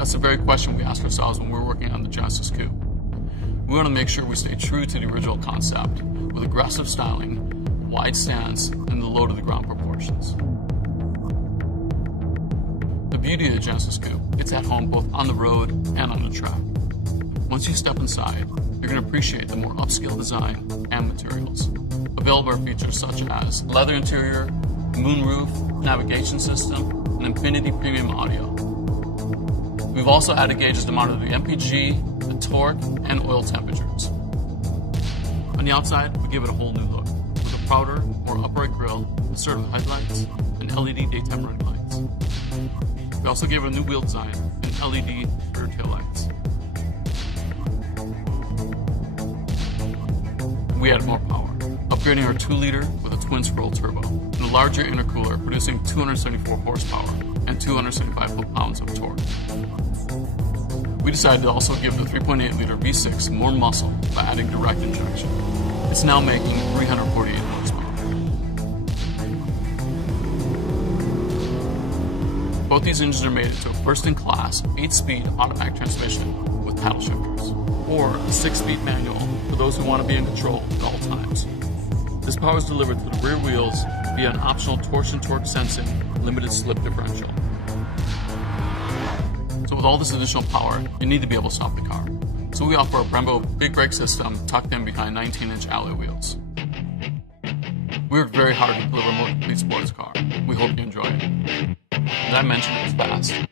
That's the very question we ask ourselves when we're working on the Genesis Coupe. We want to make sure we stay true to the original concept with aggressive styling, wide stance, and the low-to-the-ground proportions. The beauty of the Genesis Coupe, it's at home both on the road and on the track. Once you step inside, you're going to appreciate the more upscale design and materials. Available are features such as leather interior, moonroof, navigation system, and Infinity Premium Audio. We've also added gauges to monitor the MPG, the torque, and oil temperatures. On the outside, we give it a whole new look, with a prouder, more upright grille, assertive headlights, and LED daytime running lights. We also gave it a new wheel design and LED rear tail lights. We added more power, upgrading our 2-liter with a twin-scroll turbo and a larger intercooler producing 274 horsepower and 275 foot-pounds of torque. We decided to also give the 3.8-liter V6 more muscle by adding direct injection. It's now making 348 horsepower. Both these engines are mated to a first-in-class 8-speed automatic transmission with paddle shifters, or a 6-speed manual for those who want to be in control at all times. This power is delivered to the rear wheels via an optional torsion torque sensing limited slip differential. So with all this additional power, you need to be able to stop the car. So we offer a Brembo big brake system tucked in behind 19-inch alloy wheels. We worked very hard to deliver a more complete sports car. We hope you enjoy it. Did I mention it was fast?